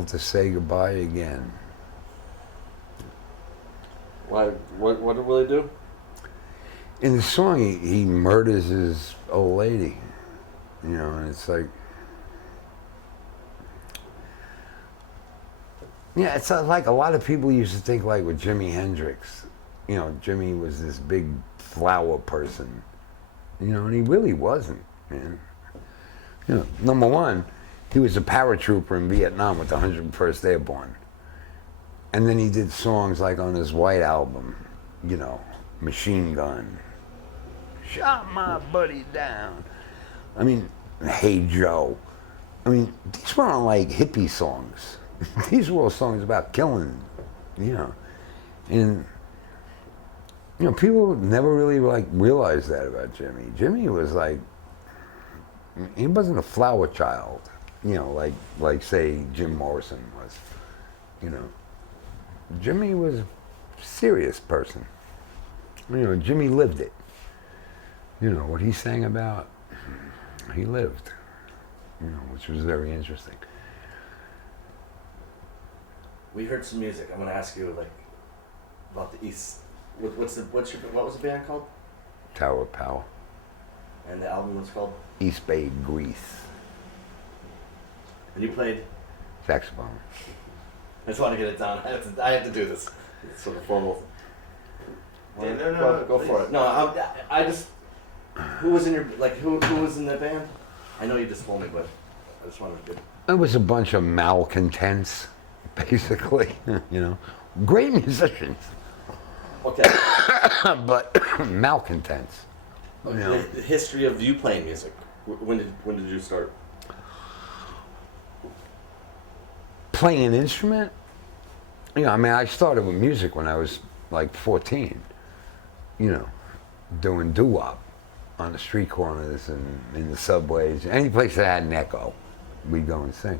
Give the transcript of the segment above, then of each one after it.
able to say goodbye again. Why? What will they do? In the song, he murders his old lady, you know, and it's like, yeah, it's like a lot of people used to think like with Jimi Hendrix, you know, Jimmy was this big flower person, you know, and he really wasn't, man. You know, number one, he was a paratrooper in Vietnam with the 101st Airborne. And then he did songs like on his White Album, you know, Machine Gun, Shot My Buddy Down. I mean, Hey Joe. I mean, these weren't like hippie songs. These were all songs about killing, you know. And, you know, people never really like realized that about Jimmy. Jimmy was like, he wasn't a flower child, you know, like say Jim Morrison was, you know. Jimmy was a serious person. You know, Jimmy lived it. You know, what he sang about, he lived, you know, which was very interesting. We heard some music. I'm gonna ask you like about the East. What was the band called? Tower of Power. And the album was called East Bay, Greece. And you played saxophone. I just want to get it down. I have to do this. It's sort of formal. Yeah, no, go for it. No, I just. Who was in your who was in the band? I know you just told me, but I just wanted to. It was a bunch of malcontents, basically. You know, great musicians. Okay. But malcontents. You know. The history of you playing music. When did you start? Playing an instrument? You know, I mean, I started with music when I was like 14. You know, doing doo-wop on the street corners and in the subways. Any place that had an echo, we'd go and sing.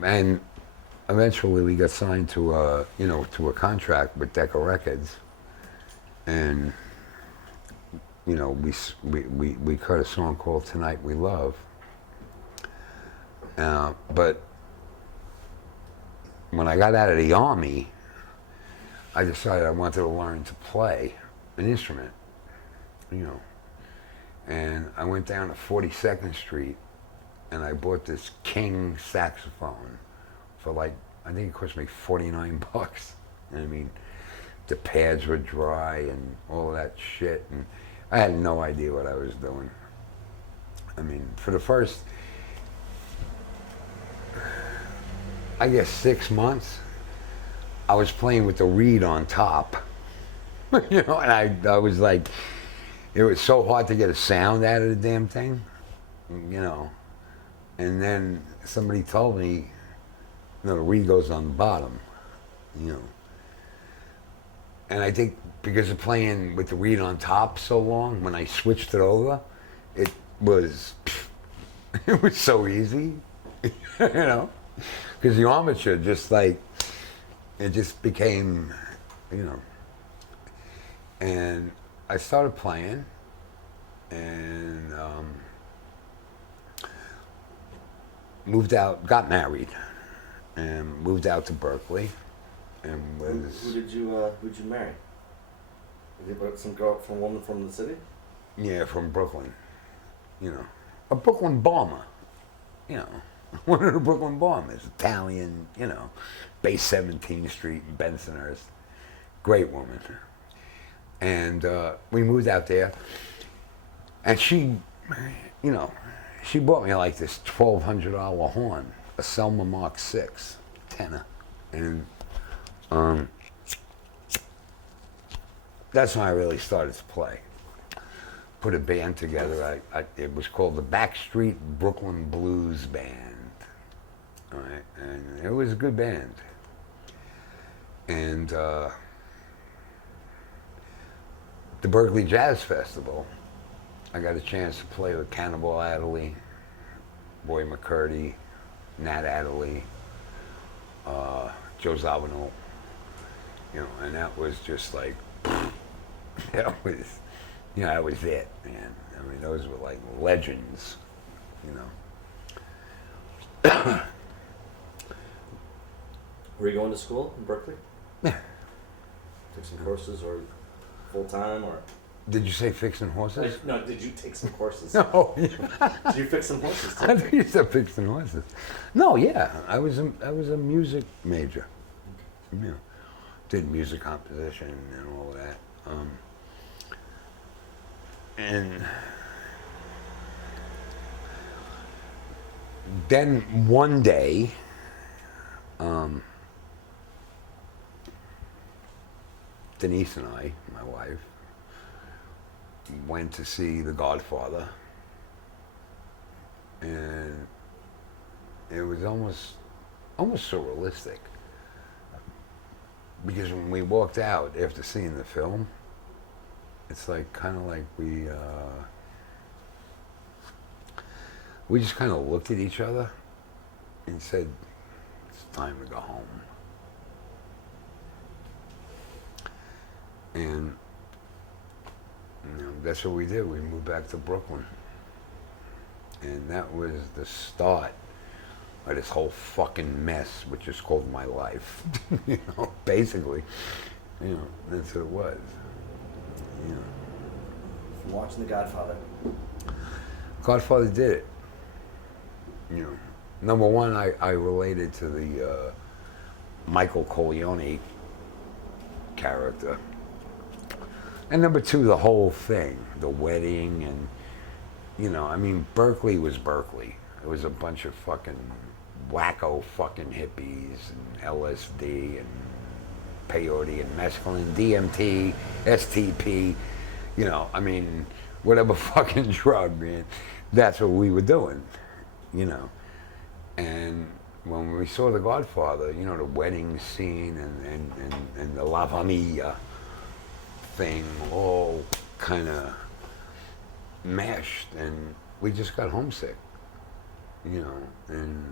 And eventually we got signed to a contract with Decca Records. And, you know, we cut a song called Tonight We Love. But when I got out of the Army, I decided I wanted to learn to play an instrument, you know. And I went down to 42nd Street and I bought this King saxophone for like, I think it cost me 49 bucks. I mean, the pads were dry and all of that shit, and I had no idea what I was doing. I mean, for the first, I guess 6 months, I was playing with the reed on top. You know, and I was like, it was so hard to get a sound out of the damn thing, you know. And then somebody told me, you know, the reed goes on the bottom, you know. And I think because of playing with the reed on top so long, when I switched it over, it was so easy, you know. Because the armature just like, it just became, you know. And I started playing and moved out, got married and moved out to Berkeley and was... Who'd you marry? Some girl, woman from the city? Yeah, from Brooklyn, you know. A Brooklyn bomber, you know. One of the Brooklyn bombers, Italian, you know, base 17th Street in Bensonhurst. Great woman. And we moved out there, and she, you know, she bought me like this $1,200 horn, a Selma Mark 6 tenor. And that's when I really started to play. Put a band together. It was called the Backstreet Brooklyn Blues Band. All right, and it was a good band. And the Berkeley Jazz Festival, I got a chance to play with Cannibal Adderley, Boy McCurdy, Nat Adderley, Joe Zawinul, you know, and that was just like, that was, you know, that was it, man. I mean, those were like legends, you know. Were you going to school in Berkeley? Yeah. Took some courses or full time or? Did you say fixing horses? No, did you take some courses? No. Did you fix some horses I too? think you said fixing horses. No, yeah. I was a music major. You know, did music composition and all that. And then one day, Denise and I, my wife, went to see The Godfather, and it was almost surrealistic, because when we walked out after seeing the film, it's like kind of like we just kind of looked at each other and said, "It's time to go home." And that's what we did. We moved back to Brooklyn, and that was the start of this whole fucking mess, which is called my life. Basically, that's what it was. From watching The Godfather. Godfather did it. Number one, I related to the Michael Corleone character. And number two, the whole thing, the wedding, and, Berkeley was Berkeley. It was a bunch of fucking wacko fucking hippies and LSD and peyote and mescaline, DMT, STP, whatever fucking drug, man. That's what we were doing, And when we saw The Godfather, the wedding scene and the La Familia thing all kind of meshed, and we just got homesick, and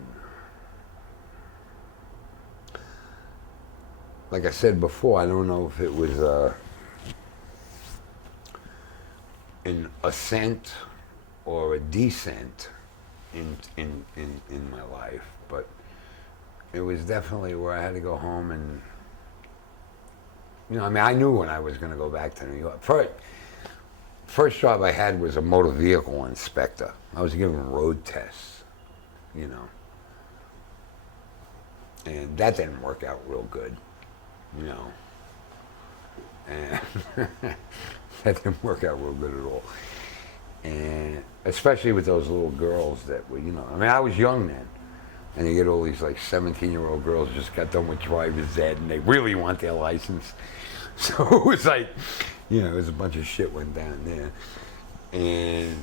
like I said before, I don't know if it was an ascent or a descent in my life, but it was definitely where I had to go home and I knew when I was going to go back to New York. First job I had was a motor vehicle inspector. I was giving road tests, and that didn't work out real good, and that didn't work out real good at all. And especially with those little girls that were, I was young then. And you get all these like 17-year-old girls just got done with driver's ed and they really want their license. So it was like, it was a bunch of shit went down there. And